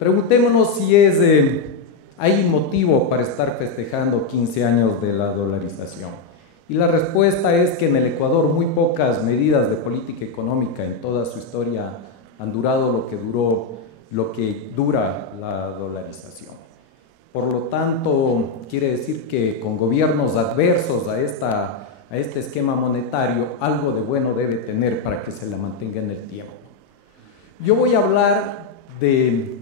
Preguntémonos si hay motivo para estar festejando 15 años de la dolarización. Y la respuesta es que en el Ecuador muy pocas medidas de política económica en toda su historia han durado lo que dura la dolarización. Por lo tanto, quiere decir que con gobiernos adversos a este esquema monetario, algo de bueno debe tener para que se la mantenga en el tiempo. Yo voy a hablar de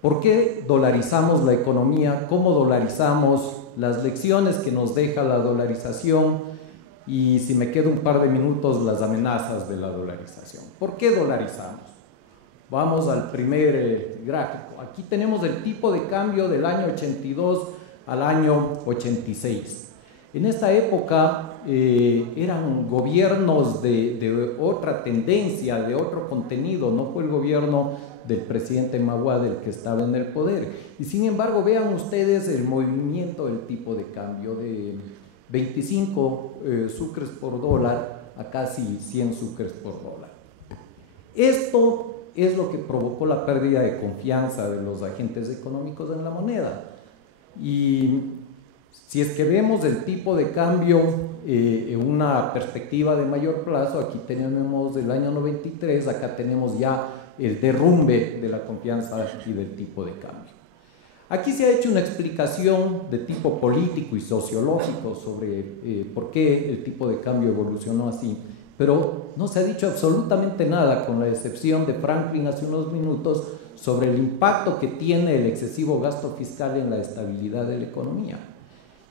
por qué dolarizamos la economía, cómo dolarizamos, las lecciones que nos deja la dolarización y, si me queda un par de minutos, las amenazas de la dolarización. ¿Por qué dolarizamos? Vamos al primer gráfico. Aquí tenemos el tipo de cambio del año 82 al año 86. En esta época eran gobiernos de otra tendencia, de otro contenido, no fue el gobierno del presidente Maguad el que estaba en el poder. Y sin embargo, vean ustedes el movimiento del tipo de cambio de 25 sucres por dólar a casi 100 sucres por dólar. Esto es lo que provocó la pérdida de confianza de los agentes económicos en la moneda. Y si es que vemos el tipo de cambio en una perspectiva de mayor plazo, aquí tenemos el año 93, acá tenemos ya el derrumbe de la confianza y del tipo de cambio. Aquí se ha hecho una explicación de tipo político y sociológico sobre por qué el tipo de cambio evolucionó así, pero no se ha dicho absolutamente nada, con la excepción de Franklin hace unos minutos, sobre el impacto que tiene el excesivo gasto fiscal en la estabilidad de la economía.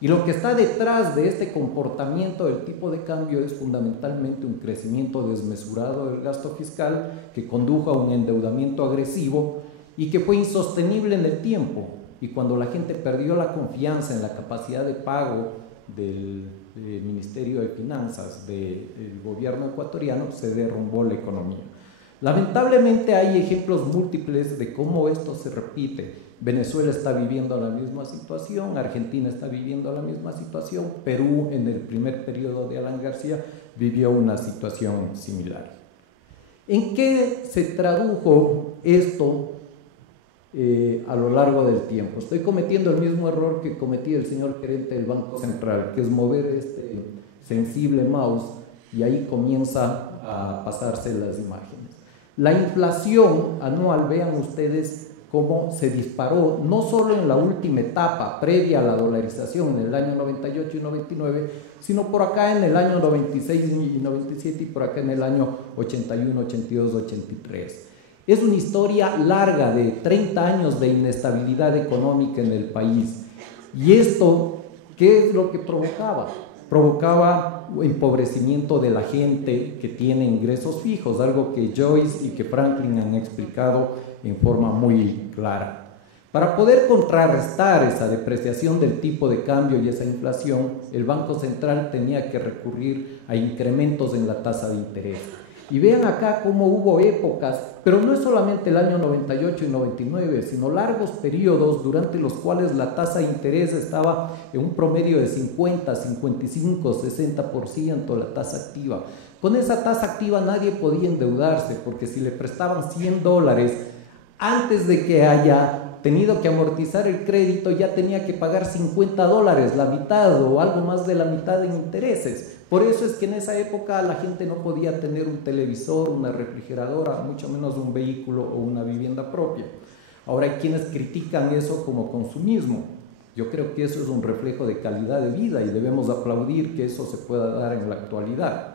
Y lo que está detrás de este comportamiento del tipo de cambio es fundamentalmente un crecimiento desmesurado del gasto fiscal que condujo a un endeudamiento agresivo y que fue insostenible en el tiempo. Y cuando la gente perdió la confianza en la capacidad de pago del Ministerio de Finanzas del gobierno ecuatoriano, se derrumbó la economía. Lamentablemente hay ejemplos múltiples de cómo esto se repite. Venezuela está viviendo la misma situación, Argentina está viviendo la misma situación, Perú en el primer periodo de Alan García vivió una situación similar. ¿En qué se tradujo esto a lo largo del tiempo? Estoy cometiendo el mismo error que cometía el señor gerente del Banco Central, que es mover este sensible mouse y ahí comienza a pasarse las imágenes. La inflación anual, vean ustedes cómo se disparó, no solo en la última etapa previa a la dolarización en el año 98 y 99, sino por acá en el año 96 y 97 y por acá en el año 81, 82, 83. Es una historia larga de 30 años de inestabilidad económica en el país. ¿Y esto qué es lo que provocaba? Provocaba empobrecimiento de la gente que tiene ingresos fijos, algo que Joyce y que Franklin han explicado en forma muy clara. Para poder contrarrestar esa depreciación del tipo de cambio y esa inflación, el Banco Central tenía que recurrir a incrementos en la tasa de interés. Y vean acá cómo hubo épocas, pero no es solamente el año 98 y 99, sino largos periodos durante los cuales la tasa de interés estaba en un promedio de 50, 55, 60% la tasa activa. Con esa tasa activa nadie podía endeudarse, porque si le prestaban $100, antes de que haya tenido que amortizar el crédito ya tenía que pagar $50, la mitad o algo más de la mitad en intereses. Por eso es que en esa época la gente no podía tener un televisor, una refrigeradora, mucho menos un vehículo o una vivienda propia. Ahora hay quienes critican eso como consumismo. Yo creo que eso es un reflejo de calidad de vida y debemos aplaudir que eso se pueda dar en la actualidad.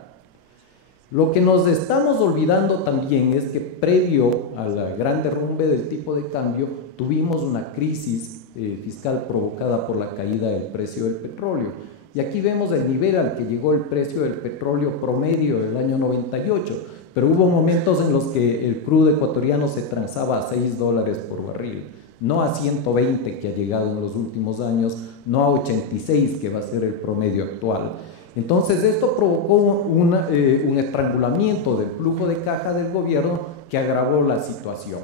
Lo que nos estamos olvidando también es que previo al gran derrumbe del tipo de cambio tuvimos una crisis fiscal provocada por la caída del precio del petróleo. Y aquí vemos el nivel al que llegó el precio del petróleo promedio del año 98, pero hubo momentos en los que el crudo ecuatoriano se transaba a $6 por barril, no a 120 que ha llegado en los últimos años, no a 86 que va a ser el promedio actual. Entonces esto provocó un estrangulamiento del flujo de caja del gobierno que agravó la situación.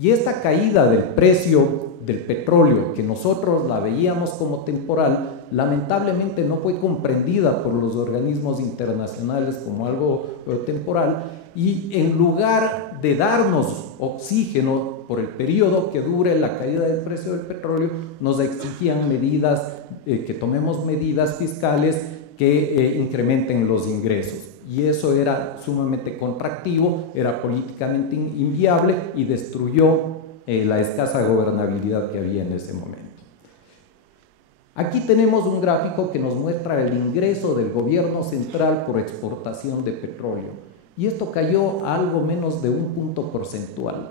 Y esta caída del precio del petróleo, que nosotros la veíamos como temporal, lamentablemente no fue comprendida por los organismos internacionales como algo temporal, y en lugar de darnos oxígeno, por el periodo que dure la caída del precio del petróleo, nos exigían medidas, que tomemos medidas fiscales que incrementen los ingresos. Y eso era sumamente contractivo, era políticamente inviable y destruyó la escasa gobernabilidad que había en ese momento. Aquí tenemos un gráfico que nos muestra el ingreso del gobierno central por exportación de petróleo. Y esto cayó a algo menos de 1 punto porcentual.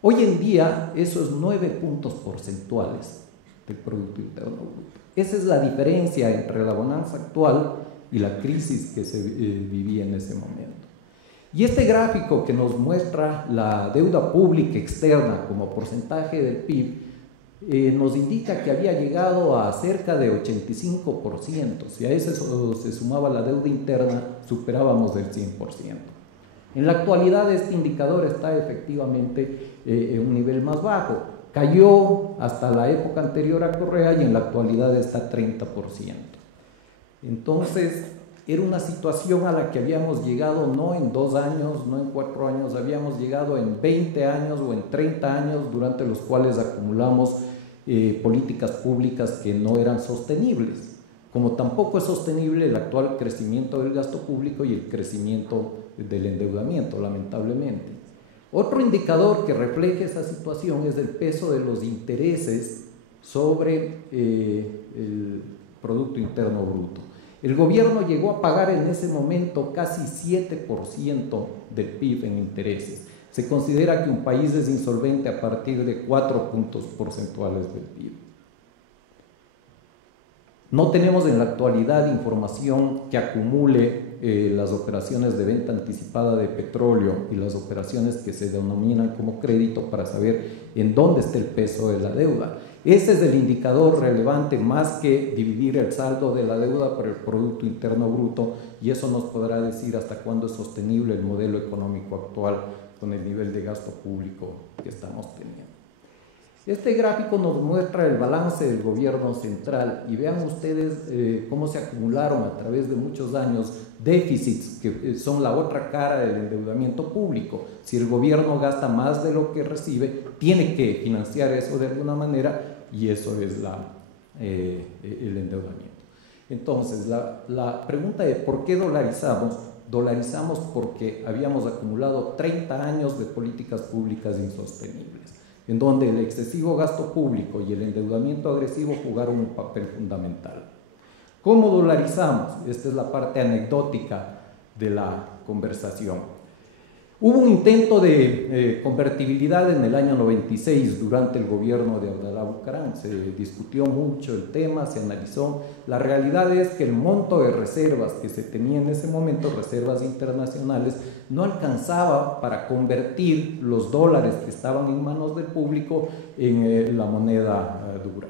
Hoy en día eso es 9 puntos porcentuales del Producto Interno Bruto. Esa es la diferencia entre la bonanza actual y la crisis que se vivía en ese momento. Y este gráfico que nos muestra la deuda pública externa como porcentaje del PIB nos indica que había llegado a cerca de 85%. Si a eso se sumaba la deuda interna, superábamos el 100%. En la actualidad este indicador está efectivamente en un nivel más bajo. Cayó hasta la época anterior a Correa y en la actualidad está 30%. Entonces, era una situación a la que habíamos llegado no en 2 años, no en 4 años, habíamos llegado en 20 años o en 30 años, durante los cuales acumulamos políticas públicas que no eran sostenibles. Como tampoco es sostenible el actual crecimiento del gasto público y el crecimiento del endeudamiento, lamentablemente. Otro indicador que refleja esa situación es el peso de los intereses sobre el Producto Interno Bruto. El gobierno llegó a pagar en ese momento casi 7% del PIB en intereses. Se considera que un país es insolvente a partir de 4 puntos porcentuales del PIB. No tenemos en la actualidad información que acumule las operaciones de venta anticipada de petróleo y las operaciones que se denominan como crédito para saber en dónde está el peso de la deuda. Ese es el indicador relevante más que dividir el saldo de la deuda por el Producto Interno Bruto, y eso nos podrá decir hasta cuándo es sostenible el modelo económico actual con el nivel de gasto público que estamos teniendo. Este gráfico nos muestra el balance del gobierno central y vean ustedes cómo se acumularon a través de muchos años déficits que son la otra cara del endeudamiento público. Si el gobierno gasta más de lo que recibe, tiene que financiar eso de alguna manera y eso es el endeudamiento. Entonces, la pregunta de por qué dolarizamos. Dolarizamos porque habíamos acumulado 30 años de políticas públicas insostenibles, en donde el excesivo gasto público y el endeudamiento agresivo jugaron un papel fundamental. ¿Cómo dolarizamos? Esta es la parte anecdótica de la conversación. Hubo un intento de convertibilidad en el año 96 durante el gobierno de Abdalá Bucaram. Se discutió mucho el tema, se analizó. La realidad es que el monto de reservas que se tenía en ese momento, reservas internacionales, no alcanzaba para convertir los dólares que estaban en manos del público en la moneda dura.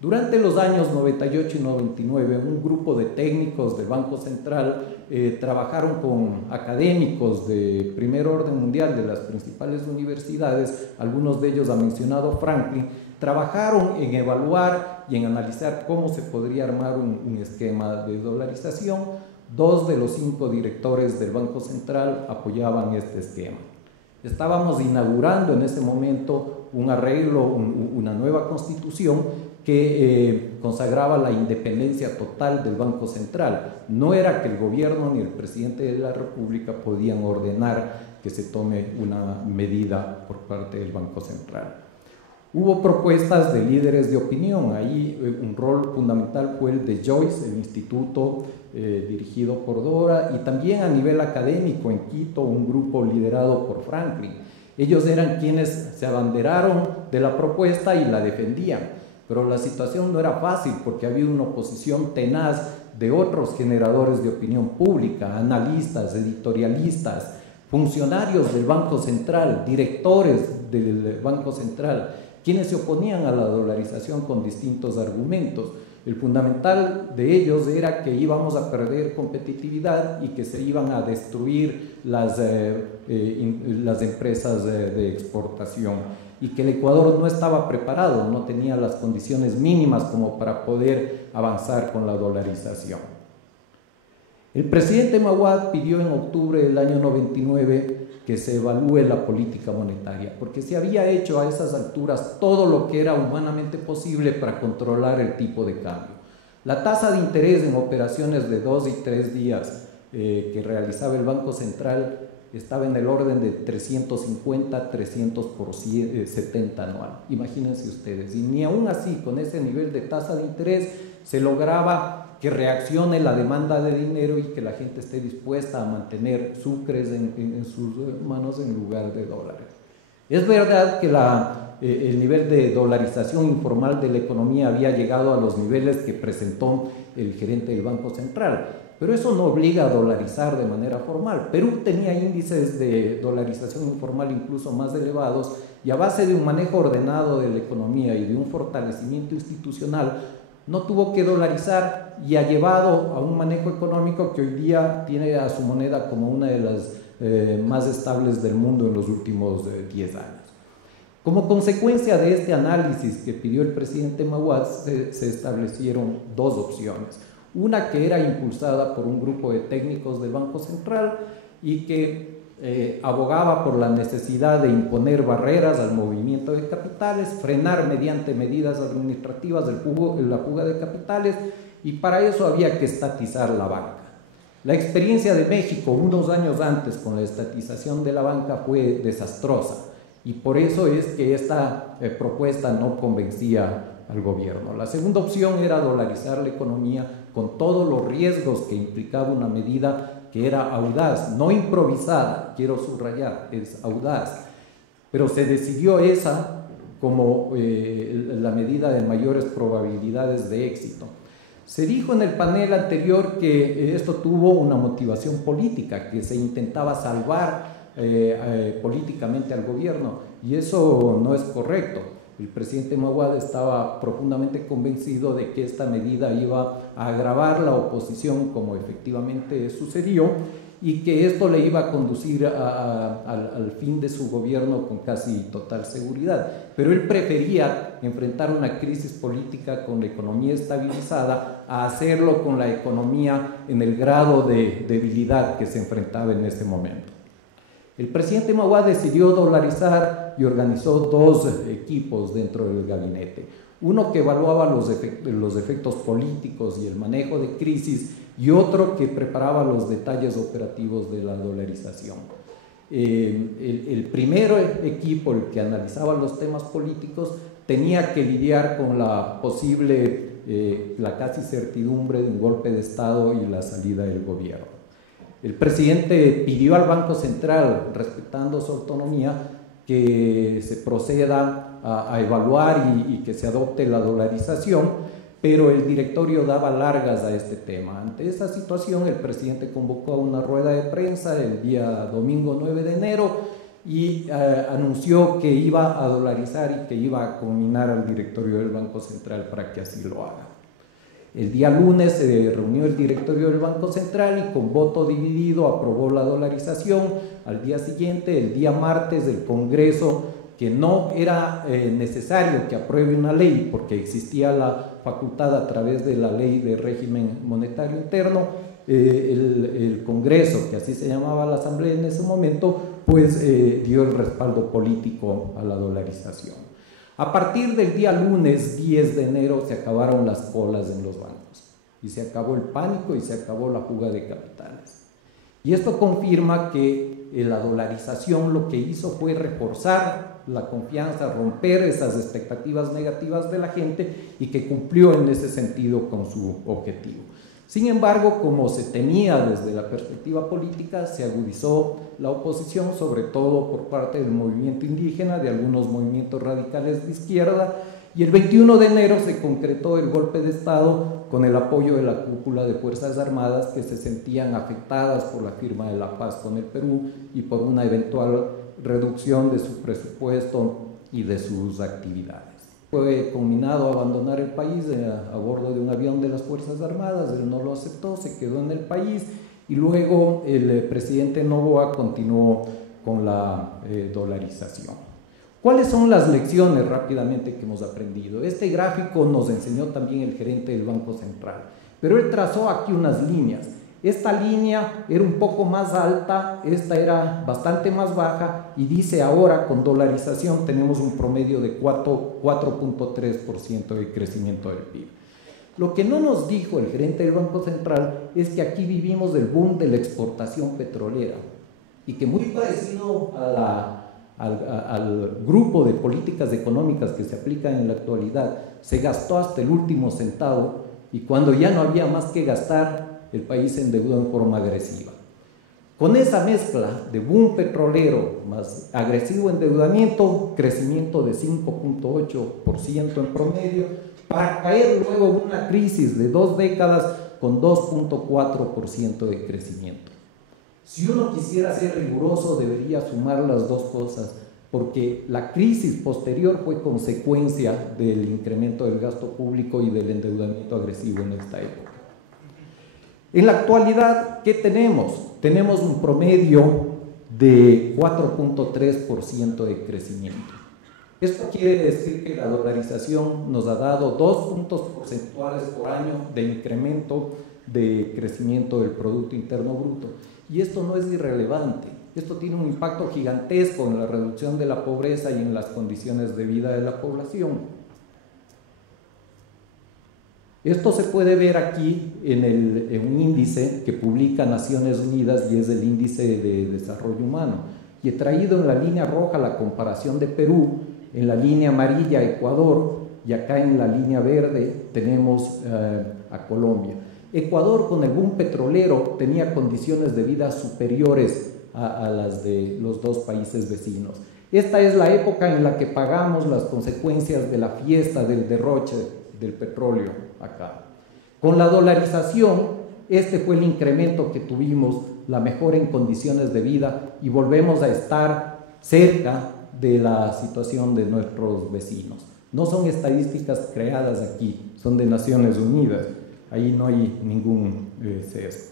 Durante los años 98 y 99, un grupo de técnicos del Banco Central trabajaron con académicos de primer orden mundial de las principales universidades, algunos de ellos ha mencionado Franklin, trabajaron en evaluar y en analizar cómo se podría armar un esquema de dolarización. 2 de los 5 directores del Banco Central apoyaban este esquema. Estábamos inaugurando en ese momento un arreglo, una nueva constitución que consagraba la independencia total del Banco Central. No era que el gobierno ni el presidente de la República podían ordenar que se tome una medida por parte del Banco Central. Hubo propuestas de líderes de opinión. Ahí un rol fundamental fue el de Joyce, el instituto dirigido por Dora, y también a nivel académico en Quito, un grupo liderado por Franklin. Ellos eran quienes se abanderaron de la propuesta y la defendían. Pero la situación no era fácil porque había una oposición tenaz de otros generadores de opinión pública, analistas, editorialistas, funcionarios del Banco Central, directores del Banco Central, quienes se oponían a la dolarización con distintos argumentos. El fundamental de ellos era que íbamos a perder competitividad y que se iban a destruir las empresas de exportación, y que el Ecuador no estaba preparado, no tenía las condiciones mínimas como para poder avanzar con la dolarización. El presidente Mahuad pidió en octubre del año 99 que se evalúe la política monetaria, porque se había hecho a esas alturas todo lo que era humanamente posible para controlar el tipo de cambio. La tasa de interés en operaciones de 2 y 3 días que realizaba el Banco Central estaba en el orden de 350, 300 por 70 anual. Imagínense ustedes, y ni aún así, con ese nivel de tasa de interés, se lograba que reaccione la demanda de dinero y que la gente esté dispuesta a mantener sucres en sus manos en lugar de dólares. Es verdad que el nivel de dolarización informal de la economía había llegado a los niveles que presentó el gerente del Banco Central, pero eso no obliga a dolarizar de manera formal. Perú tenía índices de dolarización informal incluso más elevados y a base de un manejo ordenado de la economía y de un fortalecimiento institucional no tuvo que dolarizar y ha llevado a un manejo económico que hoy día tiene a su moneda como una de las más estables del mundo en los últimos 10 años. Como consecuencia de este análisis que pidió el presidente Mahuad, se establecieron dos opciones. Una que era impulsada por un grupo de técnicos del Banco Central y que abogaba por la necesidad de imponer barreras al movimiento de capitales, frenar mediante medidas administrativas la fuga de capitales, y para eso había que estatizar la banca. La experiencia de México unos años antes con la estatización de la banca fue desastrosa y por eso es que esta propuesta no convencía al gobierno. La segunda opción era dolarizar la economía con todos los riesgos que implicaba una medida que era audaz, no improvisada, quiero subrayar, es audaz, pero se decidió esa como la medida de mayores probabilidades de éxito. Se dijo en el panel anterior que esto tuvo una motivación política, que se intentaba salvar políticamente al gobierno, y eso no es correcto. El presidente Mahuad estaba profundamente convencido de que esta medida iba a agravar la oposición, como efectivamente sucedió, y que esto le iba a conducir al fin de su gobierno con casi total seguridad. Pero él prefería enfrentar una crisis política con la economía estabilizada a hacerlo con la economía en el grado de debilidad que se enfrentaba en ese momento. El presidente Mahuad decidió dolarizar y organizó dos equipos dentro del gabinete. Uno que evaluaba los efectos políticos y el manejo de crisis, y otro que preparaba los detalles operativos de la dolarización. El primer equipo, el que analizaba los temas políticos, tenía que lidiar con la casi certidumbre de un golpe de Estado y la salida del gobierno. El presidente pidió al Banco Central, respetando su autonomía, que se proceda a evaluar y que se adopte la dolarización, pero el directorio daba largas a este tema. Ante esa situación, el presidente convocó a una rueda de prensa el día domingo 9 de enero y anunció que iba a dolarizar y que iba a combinar al directorio del Banco Central para que así lo haga. El día lunes se reunió el directorio del Banco Central y con voto dividido aprobó la dolarización. Al día siguiente, el día martes, el Congreso, que no era necesario que apruebe una ley porque existía la facultad a través de la ley de régimen monetario interno, el Congreso, que así se llamaba la Asamblea en ese momento, pues dio el respaldo político a la dolarización. A partir del día lunes 10 de enero se acabaron las colas en los bancos y se acabó el pánico y se acabó la fuga de capitales. Y esto confirma que la dolarización lo que hizo fue reforzar la confianza, romper esas expectativas negativas de la gente y que cumplió en ese sentido con su objetivo. Sin embargo, como se temía desde la perspectiva política, se agudizó la oposición, sobre todo por parte del movimiento indígena, de algunos movimientos radicales de izquierda, y el 21 de enero se concretó el golpe de Estado con el apoyo de la cúpula de Fuerzas Armadas que se sentían afectadas por la firma de la paz con el Perú y por una eventual reducción de su presupuesto y de sus actividades. Fue conminado a abandonar el país a bordo de un avión de las Fuerzas Armadas, él no lo aceptó, se quedó en el país y luego el presidente Noboa continuó con la dolarización. ¿Cuáles son las lecciones rápidamente que hemos aprendido? Este gráfico nos enseñó también el gerente del Banco Central, pero él trazó aquí unas líneas. Esta línea era un poco más alta, esta era bastante más baja y dice ahora con dolarización tenemos un promedio de 4.3% de crecimiento del PIB. Lo que no nos dijo el gerente del Banco Central es que aquí vivimos el boom de la exportación petrolera y que muy parecido al grupo de políticas económicas que se aplican en la actualidad, se gastó hasta el último centavo y cuando ya no había más que gastar, el país se endeudó en forma agresiva. Con esa mezcla de boom petrolero más agresivo endeudamiento, crecimiento de 5.8% en promedio, para caer luego en una crisis de 2 décadas con 2.4% de crecimiento. Si uno quisiera ser riguroso, debería sumar las dos cosas, porque la crisis posterior fue consecuencia del incremento del gasto público y del endeudamiento agresivo en esta época. En la actualidad, ¿qué tenemos? Tenemos un promedio de 4.3% de crecimiento. Esto quiere decir que la dolarización nos ha dado 2 puntos porcentuales por año de incremento de crecimiento del Producto Interno Bruto. Y esto no es irrelevante. Esto tiene un impacto gigantesco en la reducción de la pobreza y en las condiciones de vida de la población. Esto se puede ver aquí en un índice que publica Naciones Unidas y es el índice de desarrollo humano. Y he traído en la línea roja la comparación de Perú, en la línea amarilla Ecuador y acá en la línea verde tenemos a Colombia. Ecuador con el boom petrolero tenía condiciones de vida superiores a las de los dos países vecinos. Esta es la época en la que pagamos las consecuencias de la fiesta del derroche del petróleo acá. Con la dolarización, este fue el incremento que tuvimos, la mejora en condiciones de vida y volvemos a estar cerca de la situación de nuestros vecinos. No son estadísticas creadas aquí, son de Naciones Unidas, ahí no hay ningún sesgo.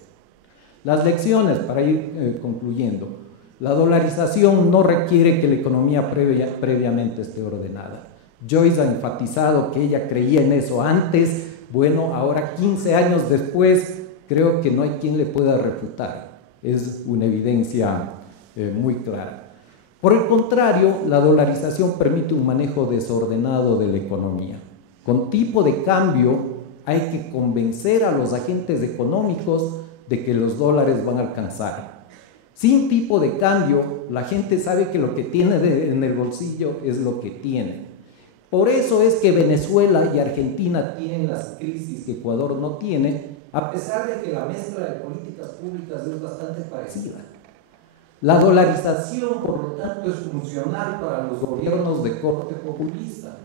Las lecciones, para ir concluyendo, la dolarización no requiere que la economía previamente esté ordenada. Joyce ha enfatizado que ella creía en eso antes. Bueno, ahora 15 años después, creo que no hay quien le pueda refutar. Es una evidencia muy clara. Por el contrario, la dolarización permite un manejo desordenado de la economía. Con tipo de cambio hay que convencer a los agentes económicos de que los dólares van a alcanzar. Sin tipo de cambio, la gente sabe que lo que tiene en el bolsillo es lo que tiene. Por eso es que Venezuela y Argentina tienen las crisis que Ecuador no tiene, a pesar de que la mezcla de políticas públicas es bastante parecida. La dolarización, por lo tanto, es funcional para los gobiernos de corte populista.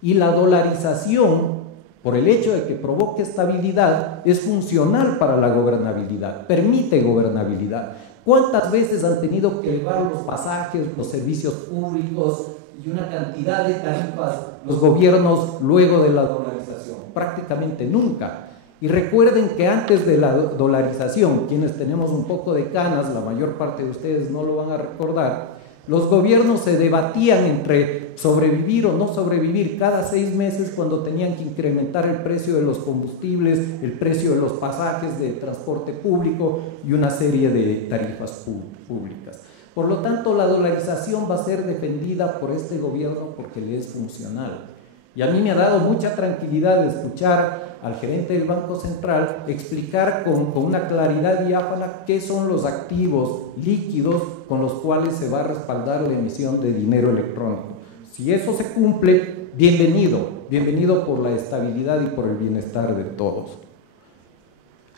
Y la dolarización, por el hecho de que provoque estabilidad, es funcional para la gobernabilidad, permite gobernabilidad. ¿Cuántas veces han tenido que elevar los pasajes, los servicios públicos y una cantidad de tarifas los gobiernos luego de la dolarización? Prácticamente nunca. Y recuerden que antes de la dolarización, quienes tenemos un poco de canas, la mayor parte de ustedes no lo van a recordar, los gobiernos se debatían entre sobrevivir o no sobrevivir cada 6 meses cuando tenían que incrementar el precio de los combustibles, el precio de los pasajes de transporte público y una serie de tarifas públicas. Por lo tanto, la dolarización va a ser defendida por este gobierno porque le es funcional. Y a mí me ha dado mucha tranquilidad escuchar al gerente del Banco Central explicar con una claridad diáfana qué son los activos líquidos con los cuales se va a respaldar la emisión de dinero electrónico. Si eso se cumple, bienvenido por la estabilidad y por el bienestar de todos.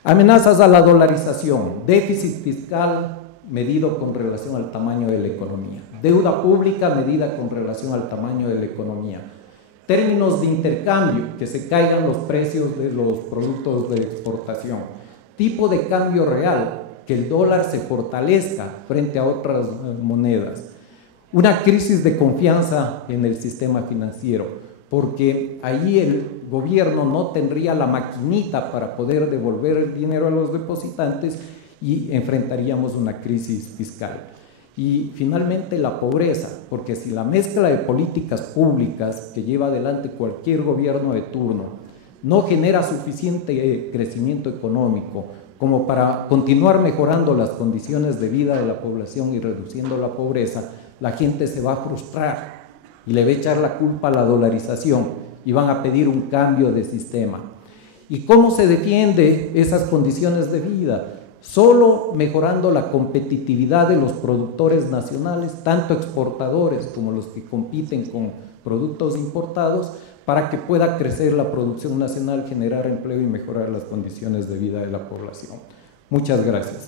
Amenazas a la dolarización, déficit fiscal medido con relación al tamaño de la economía, deuda pública medida con relación al tamaño de la economía, términos de intercambio, que se caigan los precios de los productos de exportación, tipo de cambio real, que el dólar se fortalezca frente a otras monedas, una crisis de confianza en el sistema financiero, porque ahí el gobierno no tendría la maquinita para poder devolver el dinero a los depositantes y enfrentaríamos una crisis fiscal. Y finalmente la pobreza, porque si la mezcla de políticas públicas que lleva adelante cualquier gobierno de turno no genera suficiente crecimiento económico, como para continuar mejorando las condiciones de vida de la población y reduciendo la pobreza, la gente se va a frustrar y le va a echar la culpa a la dolarización y van a pedir un cambio de sistema. ¿Y cómo se defiende esas condiciones de vida? Solo mejorando la competitividad de los productores nacionales, tanto exportadores como los que compiten con productos importados, para que pueda crecer la producción nacional, generar empleo y mejorar las condiciones de vida de la población. Muchas gracias.